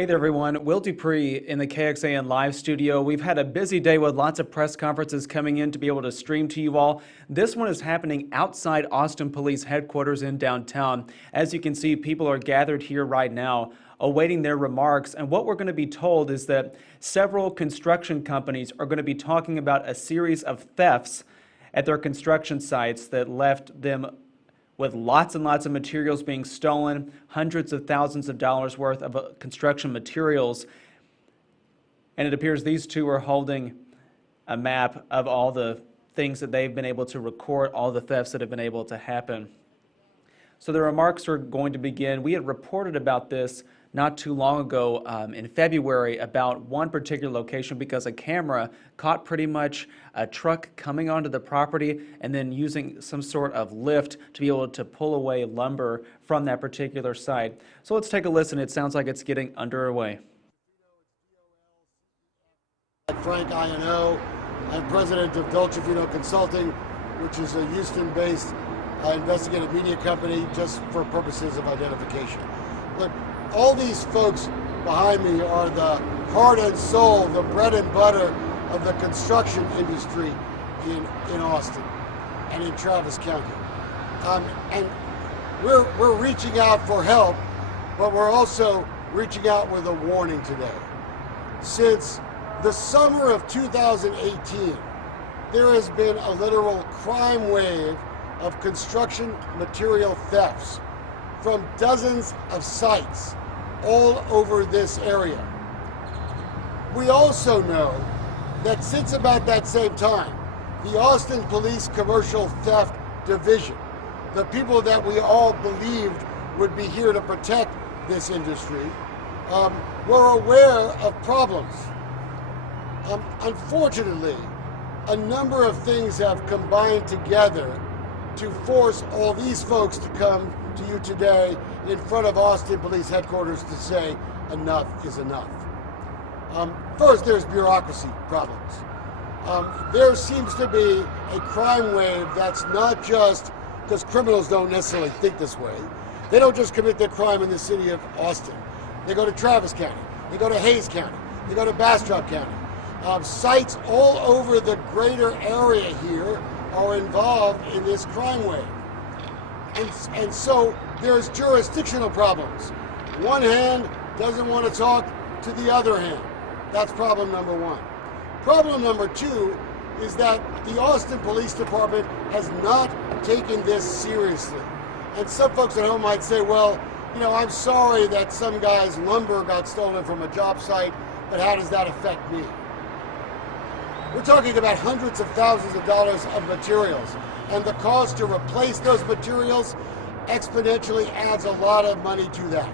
Hey there, everyone. Will Dupree in the KXAN live studio. We've had a busy day with lots of press conferences coming in to be able to stream to you all. This one is happening outside Austin Police Headquarters in downtown. As you can see, people are gathered here right now awaiting their remarks. And what we're going to be told is that several construction companies are going to be talking about a series of thefts at their construction sites that left them with lots and lots of materials being stolen, hundreds of thousands of dollars worth of construction materials. And it appears these two are holding a map of all the things that they've been able to record, all the thefts that have been able to happen. So the remarks are going to begin. We had reported about this not too long ago in February about one particular location because a camera caught pretty much a truck coming onto the property and then using some sort of lift to be able to pull away lumber from that particular site. So let's take a listen. It sounds like it's getting underway. Frank Ino. I'm president of Dolce Vino Consulting, which is a Houston-based investigative media company just for purposes of identification. Look, all these folks behind me are the heart and soul, the bread and butter of the construction industry in Austin and in Travis County. And we're reaching out for help, but we're also reaching out with a warning today. Since the summer of 2018, there has been a literal crime wave of construction material thefts from dozens of sites all over this area. We also know that since about that same time, the Austin Police Commercial Theft Division, the people that we all believed would be here to protect this industry, were aware of problems. Unfortunately, a number of things have combined together to force all these folks to come to you today in front of Austin Police Headquarters to say enough is enough. First, there's bureaucracy problems. There seems to be a crime wave that's not just because criminals don't necessarily think this way. They don't just commit their crime in the city of Austin. They go to Travis County, they go to Hays County, they go to Bastrop County. Sites all over the greater area here are involved in this crime wave. And so there's jurisdictional problems. One hand doesn't want to talk to the other hand. That's problem number one. Problem number two is that the Austin Police Department has not taken this seriously. And some folks at home might say, well, you know, I'm sorry that some guy's lumber got stolen from a job site, but how does that affect me? We're talking about hundreds of thousands of dollars of materials, and the cost to replace those materials exponentially adds a lot of money to that.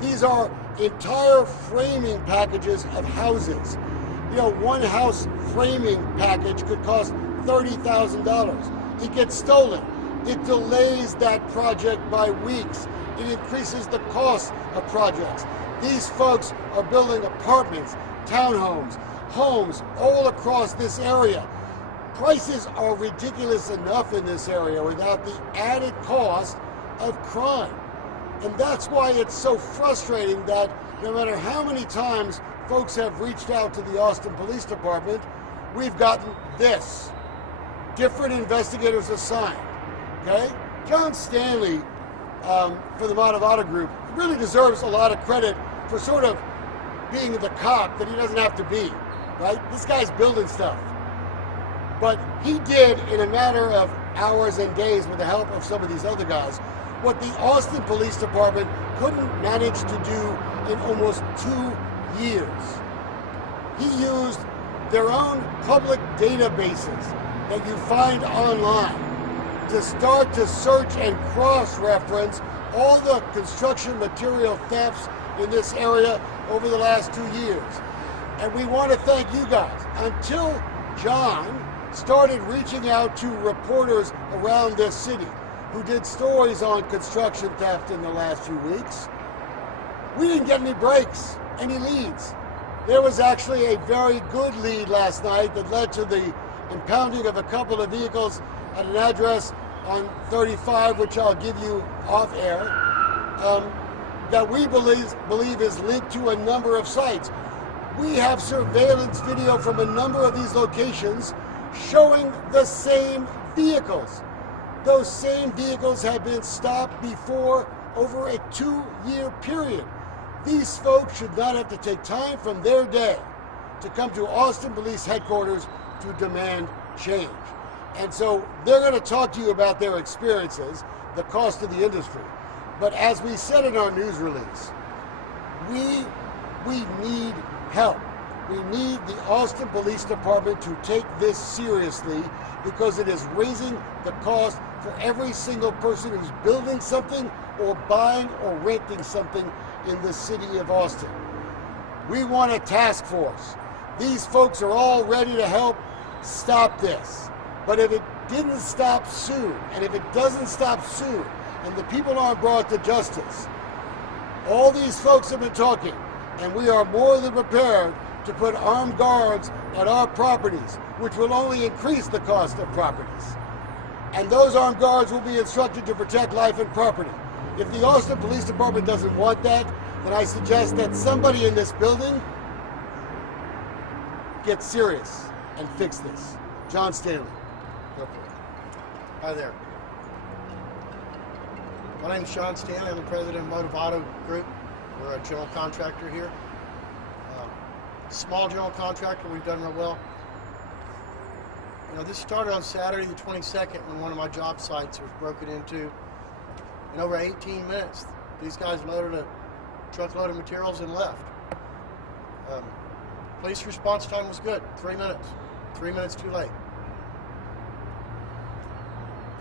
These are entire framing packages of houses. You know, one house framing package could cost $30,000. It gets stolen. It delays that project by weeks. It increases the cost of projects. These folks are building apartments, townhomes, homes all across this area. Prices are ridiculous enough in this area without the added cost of crime. And that's why it's so frustrating that no matter how many times folks have reached out to the Austin Police Department, we've gotten this. Different investigators assigned, okay? John Stanley for the Manovado Group really deserves a lot of credit for sort of being the cop that he doesn't have to be, right? This guy's building stuff. But he did, in a matter of hours and days with the help of some of these other guys, what the Austin Police Department couldn't manage to do in almost 2 years. He used their own public databases that you find online to start to search and cross-reference all the construction material thefts in this area over the last 2 years. And we want to thank you guys. Until John started reaching out to reporters around this city who did stories on construction theft in the last few weeks, we didn't get any breaks, any leads. There was actually a very good lead last night that led to the impounding of a couple of vehicles at an address on 35, which I'll give you off air. that we believe is linked to a number of sites. We have surveillance video from a number of these locations showing the same vehicles. Those same vehicles have been stopped before over a 2-year period. These folks should not have to take time from their day to come to Austin Police Headquarters to demand change. And so they're going to talk to you about their experiences, the cost of the industry. But as we said in our news release, we need help. We need the Austin Police Department to take this seriously because it is raising the cost for every single person who's building something or buying or renting something in the city of Austin. We want a task force. These folks are all ready to help stop this. But if it didn't stop soon, and if it doesn't stop soon, and the people aren't brought to justice, all these folks have been talking, and we are more than prepared to put armed guards on our properties, which will only increase the cost of properties. And those armed guards will be instructed to protect life and property. If the Austin Police Department doesn't want that, then I suggest that somebody in this building get serious and fix this. John Stanley. Go for it. Hi there. My name is Sean Stanley. I'm the president of Motive Auto Group. We're a general contractor here. Small general contractor. We've done real well. You know, this started on Saturday the 22nd when one of my job sites was broken into. In over 18 minutes, these guys loaded a truckload of materials and left. Police response time was good, 3 minutes. 3 minutes too late.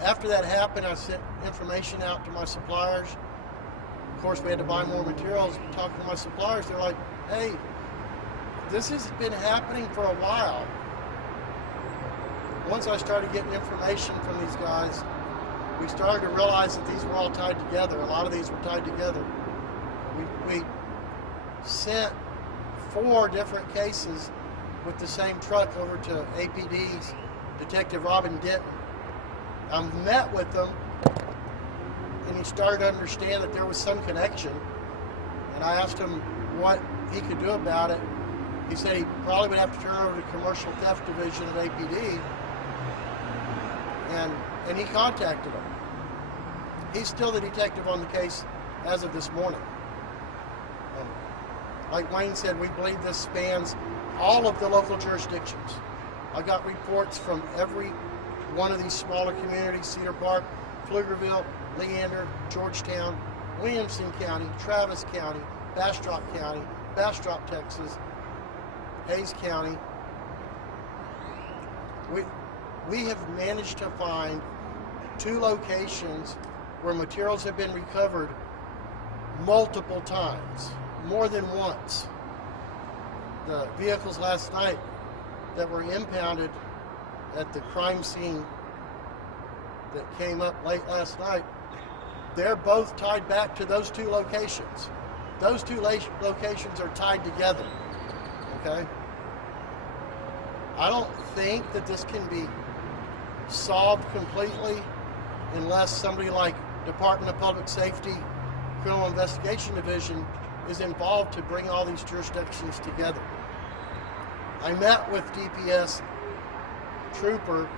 After that happened, I sent information out to my suppliers. Of course, we had to buy more materials. Talking to my suppliers, they're like, hey, this has been happening for a while. Once I started getting information from these guys, we started to realize that these were all tied together. A lot of these were tied together. We sent 4 different cases with the same truck over to APD's Detective Robin Denton. I met with them, and he started to understand that there was some connection. And I asked him what he could do about it. He said he probably would have to turn over to the Commercial Theft Division of APD, and he contacted him. He's still the detective on the case as of this morning. Like Wayne said, we believe this spans all of the local jurisdictions. I got reports from every one of these smaller communities: Cedar Park, Pflugerville, Leander, Georgetown, Williamson County, Travis County, Bastrop County, Bastrop, Texas, Hayes County. We have managed to find 2 locations where materials have been recovered multiple times, more than once. The vehicles last night that were impounded at the crime scene that came up late last night, they're both tied back to those 2 locations. Those 2 locations are tied together, okay? I don't think that this can be solved completely unless somebody like Department of Public Safety, Criminal Investigation Division is involved to bring all these jurisdictions together. I met with DPS trooper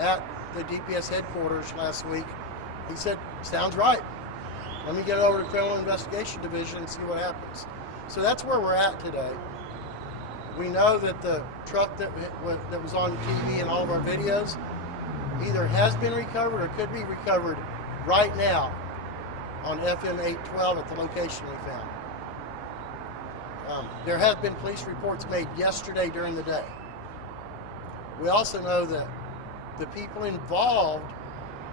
at the DPS headquarters last week. He said, sounds right. Let me get over to Criminal Investigation Division and see what happens. So that's where we're at today. We know that the truck that was on TV and all of our videos either has been recovered or could be recovered right now on FM 812 at the location we found. There have been police reports made yesterday during the day. We also know that the people involved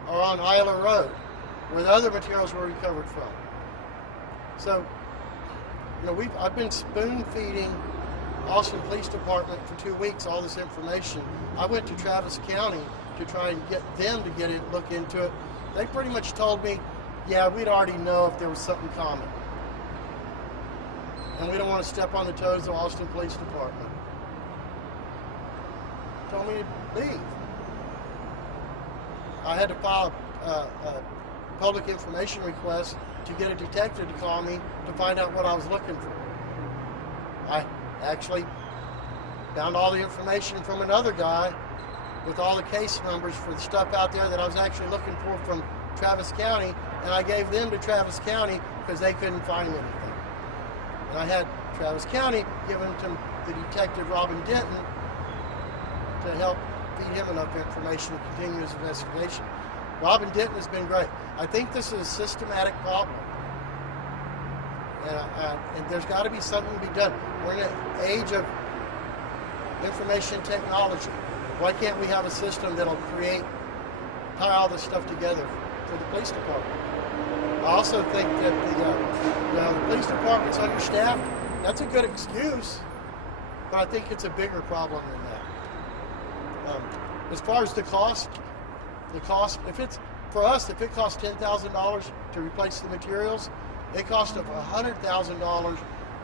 are on Isla Road, where the other materials were recovered from. So, you know, I've been spoon feeding Austin Police Department for 2 weeks all this information. I went to Travis County to try and get them to look into it. They pretty much told me, yeah, we'd already know if there was something common. And we don't want to step on the toes of the Austin Police Department. Told me to leave. I had to file a public information request to get a detective to call me to find out what I was looking for. I actually found all the information from another guy with all the case numbers for the stuff out there that I was actually looking for from Travis County, and I gave them to Travis County because they couldn't find anything. And I had Travis County give them to the detective Robin Denton to help feed him enough information to continue his investigation. Robin Denton has been great. I think this is a systematic problem. And there's got to be something to be done. We're in an age of information technology. Why can't we have a system that'll tie all this stuff together for the police department? I also think that the police department's understaffed. That's a good excuse, but I think it's a bigger problem than that. As far as the cost, if it costs $10,000 to replace the materials, it costs $100,000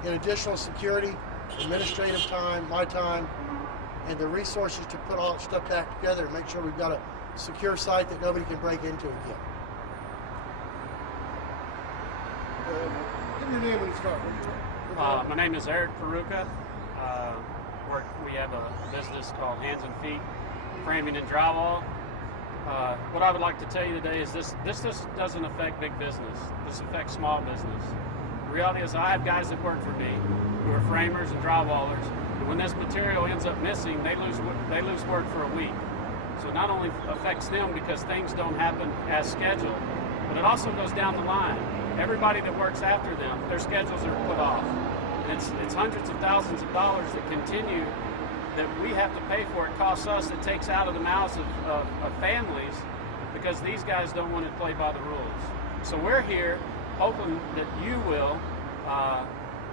in additional security, administrative time, my time, and the resources to put all that stuff back together and make sure we've got a secure site that nobody can break into again. Give your name and start. My name is Eric Peruka. We have a business called Hands and Feet Framing and Drywall. What I would like to tell you today is this doesn't affect big business. This affects small business. The reality is I have guys that work for me who are framers and drywallers, and when this material ends up missing, they lose work for a week. So it not only affects them because things don't happen as scheduled, but it also goes down the line. Everybody that works after them, their schedules are put off. And it's hundreds of thousands of dollars that continue that we have to pay for. It costs us. It takes out of the mouths of families because these guys don't want to play by the rules. So we're here hoping that you will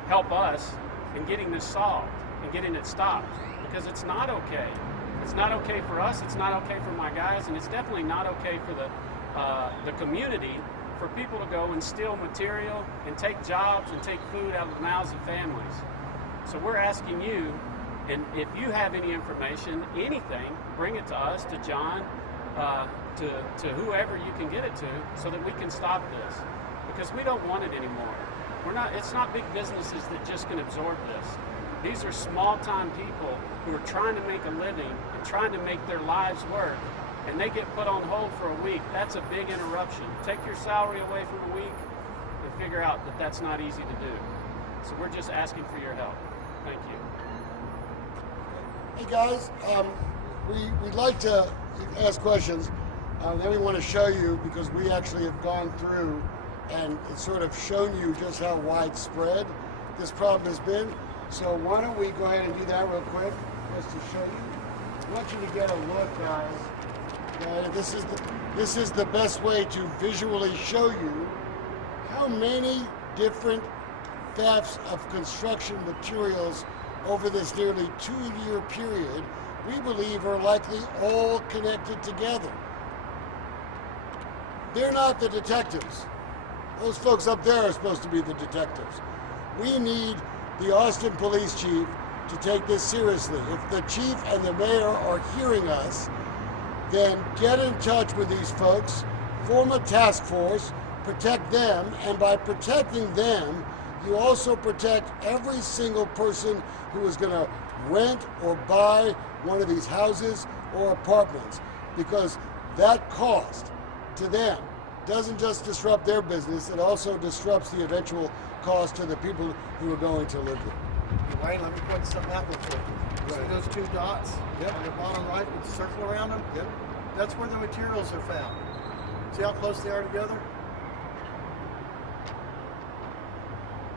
help us in getting this solved and getting it stopped, because it's not okay. It's not okay for us. It's not okay for my guys, and it's definitely not okay for the community for people to go and steal material and take jobs and take food out of the mouths of families. So we're asking you, and if you have any information, anything, bring it to us, to John, to whoever you can get it to, so that we can stop this, because we don't want it anymore. It's not big businesses that just can absorb this. These are small-time people who are trying to make a living and trying to make their lives work, and they get put on hold for a week. That's a big interruption. Take your salary away from a week and figure out that that's not easy to do. So we're just asking for your help. Thank you. Hey guys, we'd like to ask questions. Then we want to show you, because we actually have gone through and it's sort of shown you just how widespread this problem has been. So why don't we go ahead and do that real quick, just to show you. I want you to get a look, guys. Okay, this is the best way to visually show you how many different thefts of construction materials over this nearly 2-year period we believe are likely all connected together. They're not the detectives. Those folks up there are supposed to be the detectives. We need the Austin Police Chief to take this seriously. If the chief and the mayor are hearing us, then get in touch with these folks, form a task force, protect them, and by protecting them, you also protect every single person who is going to rent or buy one of these houses or apartments, because that cost to them doesn't just disrupt their business, it also disrupts the eventual cost to the people who are going to live there. Wayne, let me point something out real quick. See those 2 dots on the bottom right with the circle around them? Yep. That's where the materials are found. See how close they are together?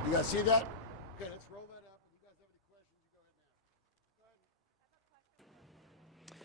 You guys see that? Okay, let's roll that up. If you guys have any questions, you go ahead now.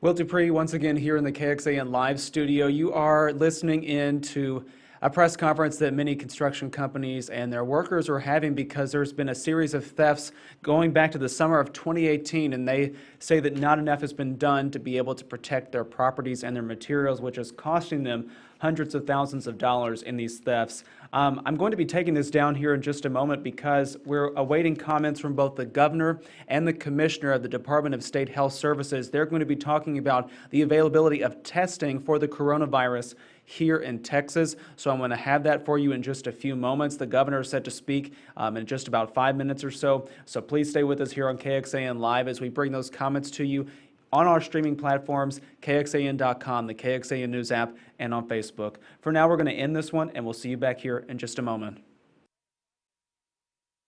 Will Dupree, once again here in the KXAN live studio. You are listening in to a press conference that many construction companies and their workers are having because there's been a series of thefts going back to the summer of 2018, and they say that not enough has been done to be able to protect their properties and their materials, which is costing them hundreds of thousands of dollars in these thefts. I'm going to be taking this down here in just a moment because we're awaiting comments from both the governor and the commissioner of the Department of State Health Services. They're going to be talking about the availability of testing for the coronavirus here in Texas. So I'm going to have that for you in just a few moments. The governor is set to speak in just about 5 minutes or so. So please stay with us here on KXAN Live as we bring those comments to you on our streaming platforms, KXAN.com, the KXAN News app, and on Facebook. For now, we're going to end this one, and we'll see you back here in just a moment.